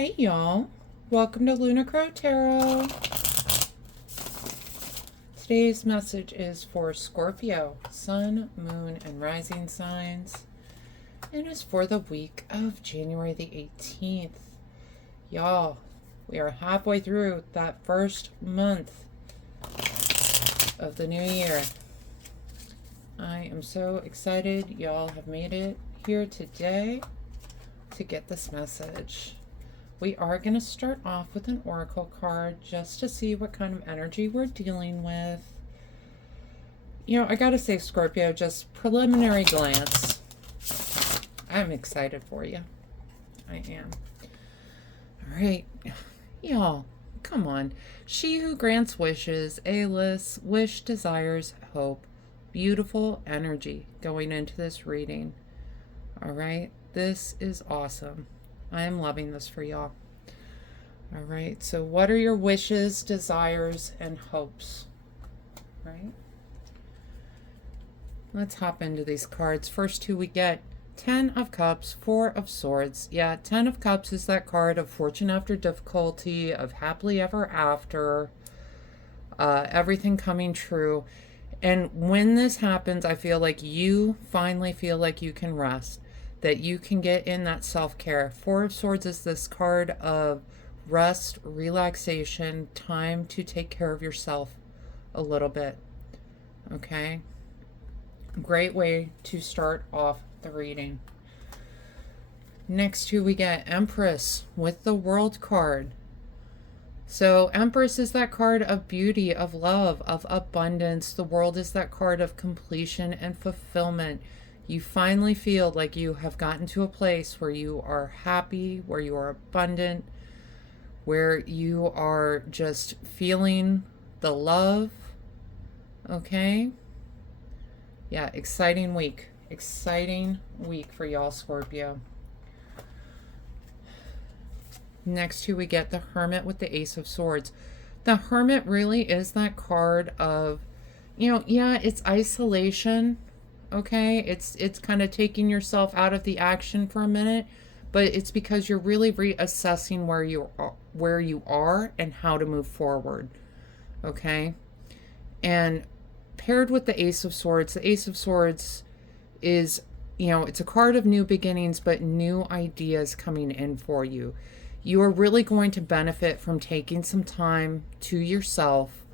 Hey y'all, welcome to Lunar Tarot. Today's message is for Scorpio, Sun, Moon, and Rising signs. And it's for the week of January the 18th. Y'all, we are halfway through that first month of the new year. I am so excited y'all have made it here today to get this message. We are going to start off with an oracle card just to see what kind of energy we're dealing with. You know, I gotta say, Scorpio, just preliminary glance. I'm excited for you. I am. All right. Y'all, come on. She who grants wishes, A-list, wish, desires, hope. Beautiful energy going into this reading. All right. This is awesome. I am loving this for y'all. All right, so what are your wishes, desires, and hopes? Right? Let's hop into these cards. First two we get 10 of Cups, 4 of Swords. Yeah, 10 of Cups is that card of fortune after difficulty, of happily ever after, everything coming true. And when this happens, I feel like you finally feel like you can rest, that you can get in that self-care. 4 of Swords is this card of rest, relaxation, time to take care of yourself a little bit. Okay? Great way to start off the reading. Next two we get Empress with the World card. So Empress is that card of beauty, of love, of abundance. The World is that card of completion and fulfillment. You finally feel like you have gotten to a place where you are happy, where you are abundant, where you are just feeling the love. Okay? Yeah, exciting week. Exciting week for y'all, Scorpio. Next two, we get the Hermit with the Ace of Swords. The Hermit really is that card of, you know, yeah, it's isolation. Okay, it's kind of taking yourself out of the action for a minute, but it's because you're really reassessing where you are and how to move forward. Okay, and paired with the Ace of Swords is, you know, it's a card of new beginnings, but new ideas coming in for you. You are really going to benefit from taking some time to yourself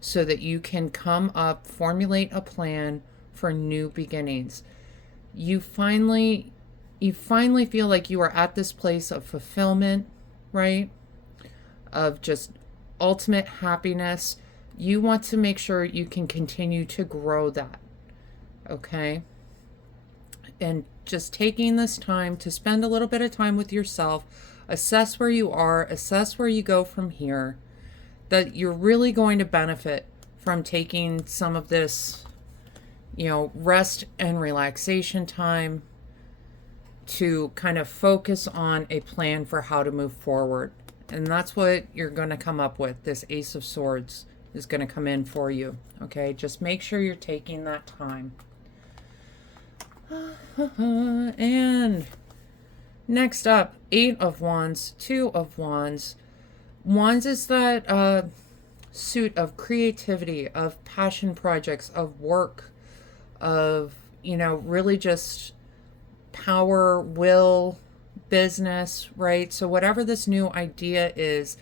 so that you can come up, formulate a plan for new beginnings. You finally feel like you are at this place of fulfillment, right? Of just ultimate happiness. You want to make sure you can continue to grow that. Okay? And just taking this time to spend a little bit of time with yourself, assess where you are, assess where you go from here, that you're really going to benefit from taking some of this, you know, rest and relaxation time to kind of focus on a plan for how to move forward. And that's what you're going to come up with. This Ace of Swords is going to come in for you. Okay, just make sure you're taking that time. And next up, 8 of Wands, 2 of Wands. Wands is that suit of creativity, of passion projects, of work, of, you know, really just power, will, business, right? So whatever this new idea is,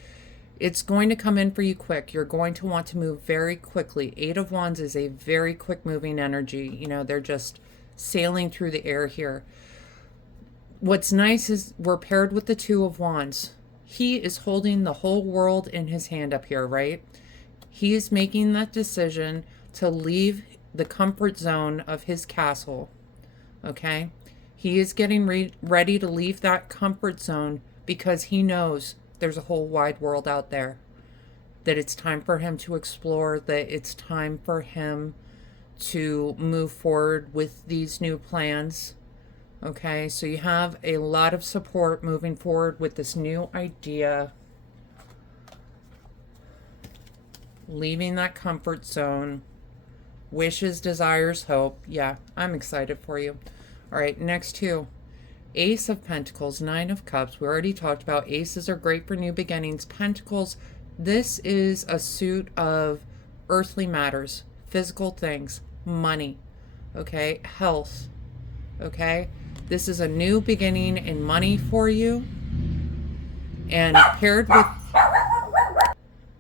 it's going to come in for you quick. You're going to want to move very quickly. 8 of Wands is a very quick moving energy. You know, they're just sailing through the air here. What's nice is we're paired with the 2 of Wands. He is holding the whole world in his hand up here, right? He is making that decision to leave the comfort zone of his castle. Okay? He is getting ready to leave that comfort zone because he knows there's a whole wide world out there. That it's time for him to explore, that it's time for him to move forward with these new plans. Okay, so you have a lot of support moving forward with this new idea. Leaving that comfort zone. Wishes, desires, hope. Yeah, I'm excited for you. All right, next two. Ace of Pentacles, Nine of Cups. We already talked about aces are great for new beginnings. Pentacles, this is a suit of earthly matters, physical things, money, okay, health, okay. This is a new beginning in money for you. And paired with,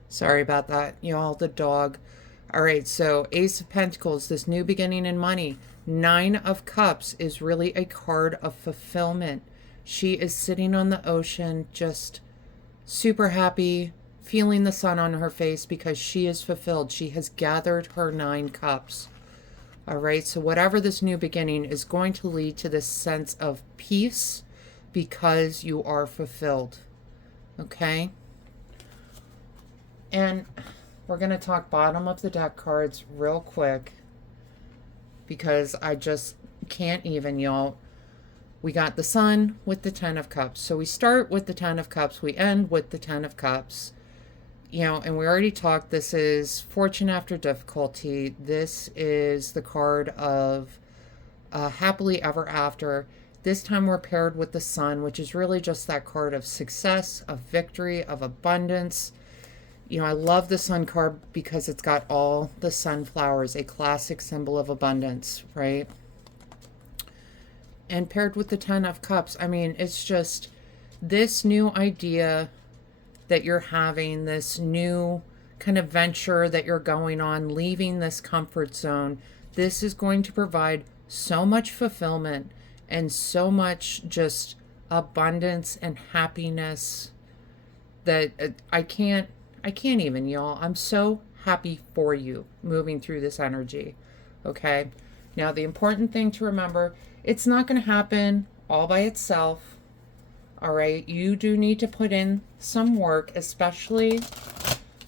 sorry about that, y'all, the dog. All right, so Ace of Pentacles, this new beginning in money. Nine of Cups is really a card of fulfillment. She is sitting on the ocean, just super happy, feeling the sun on her face because she is fulfilled. She has gathered her 9 cups. All right, so whatever this new beginning is going to lead to this sense of peace because you are fulfilled. Okay? And we're going to talk bottom of the deck cards real quick because I just can't even, y'all. We got the Sun with the 10 of Cups. So we start with the 10 of Cups. We end with the 10 of Cups. You know, and we already talked, this is fortune after difficulty. This is the card of happily ever after. This time we're paired with the Sun, which is really just that card of success, of victory, of abundance. You know, I love the Sun card because it's got all the sunflowers, a classic symbol of abundance, right? And paired with the 10 of Cups, I mean, it's just this new idea that you're having, this new kind of venture that you're going on, leaving this comfort zone. This is going to provide so much fulfillment and so much just abundance and happiness that I can't even, y'all. I'm so happy for you moving through this energy. Okay. Now, the important thing to remember, it's not going to happen all by itself. All right. You do need to put in some work, especially,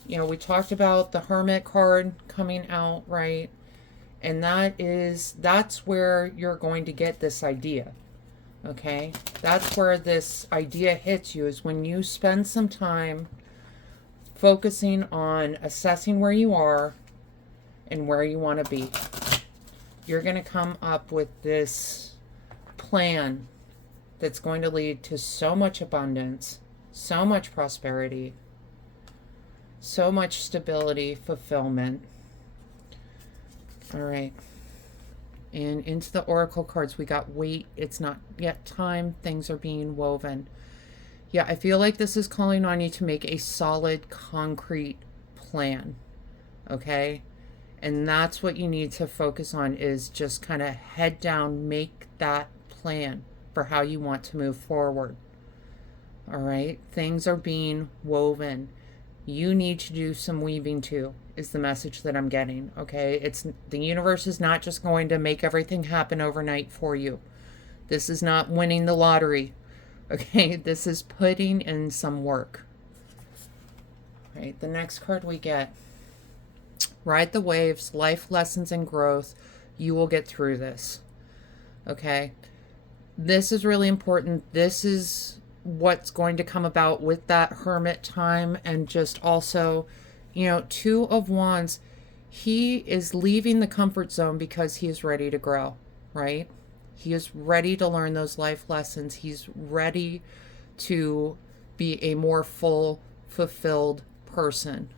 you know, we talked about the Hermit card coming out, right? And that's where you're going to get this idea. Okay. That's where this idea hits you, is when you spend some time focusing on assessing where you are and where you want to be. You're going to come up with this plan that's going to lead to so much abundance, so much prosperity, so much stability, fulfillment. All right. And into the oracle cards, we got wait. It's not yet time. Things are being woven. Yeah, I feel like this is calling on you to make a solid, concrete plan. Okay? And that's what you need to focus on, is just kind of head down, make that plan for how you want to move forward. All right? Things are being woven. You need to do some weaving too, is the message that I'm getting. Okay? The universe is not just going to make everything happen overnight for you. This is not winning the lottery. Okay, this is putting in some work. Right, the next card we get, ride the waves, life lessons and growth. You will get through this. Okay, this is really important. This is what's going to come about with that Hermit time. And just also, you know, 2 of Wands, he is leaving the comfort zone because he is ready to grow, right? He is ready to learn those life lessons. He's ready to be a more full, fulfilled person.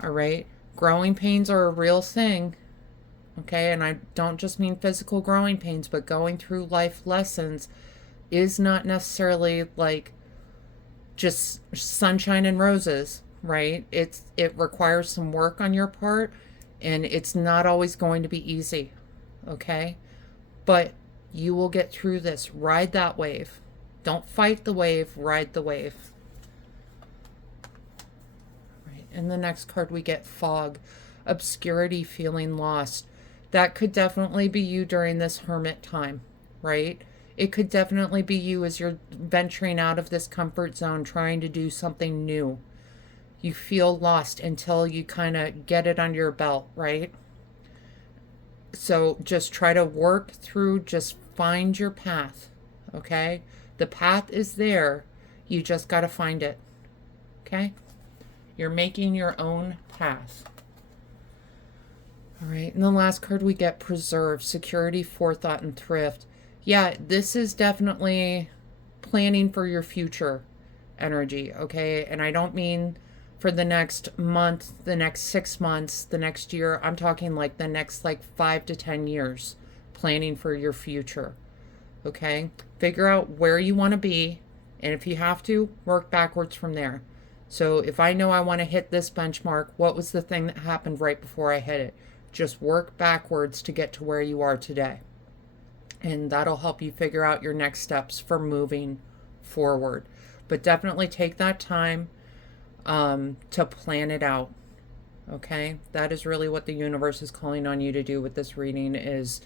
All right? Growing pains are a real thing. Okay? And I don't just mean physical growing pains, but going through life lessons is not necessarily like just sunshine and roses, right? It requires some work on your part, and it's not always going to be easy. Okay? But you will get through this. Ride that wave. Don't fight the wave. Ride the wave. Right. And the next card we get fog. Obscurity, feeling lost. That could definitely be you during this Hermit time, right? It could definitely be you as you're venturing out of this comfort zone, trying to do something new. You feel lost until you kind of get it under your belt, right? So just try to work through, just find your path, okay? The path is there. You just got to find it, okay? You're making your own path. All right, and the last card we get, preserve, security, forethought, and thrift. Yeah, this is definitely planning for your future energy, okay? And I don't mean for the next month, the next 6 months, the next year. I'm talking like the next like 5 to 10 years, planning for your future, okay? Figure out where you want to be, and if you have to, work backwards from there. So if I know I want to hit this benchmark, what was the thing that happened right before I hit it? Just work backwards to get to where you are today. And that'll help you figure out your next steps for moving forward. But definitely take that time to plan it out. Okay, that is really what the universe is calling on you to do with this reading. Is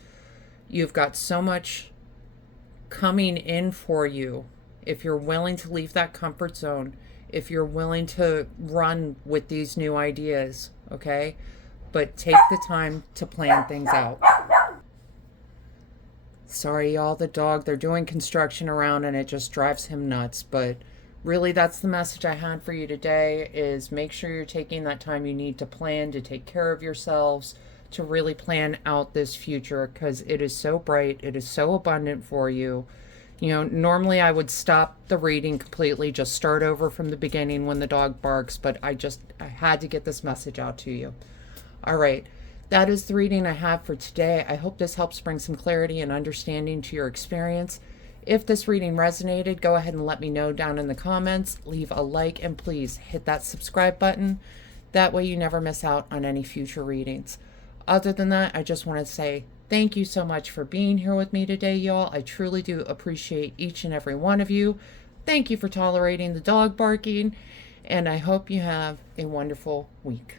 you've got so much coming in for you if you're willing to leave that comfort zone, if you're willing to run with these new ideas. Okay, but take the time to plan things out. Sorry, y'all, the dog, they're doing construction around and it just drives him nuts. But really, that's the message I had for you today, is make sure you're taking that time you need to plan, to take care of yourselves, to really plan out this future, because it is so bright, it is so abundant for you. You know, normally I would stop the reading completely, just start over from the beginning when the dog barks, but I had to get this message out to you. All right. That is the reading I have for today. I hope this helps bring some clarity and understanding to your experience. If this reading resonated, go ahead and let me know down in the comments. Leave a like and please hit that subscribe button. That way you never miss out on any future readings. Other than that, I just want to say thank you so much for being here with me today, y'all. I truly do appreciate each and every one of you. Thank you for tolerating the dog barking, and I hope you have a wonderful week.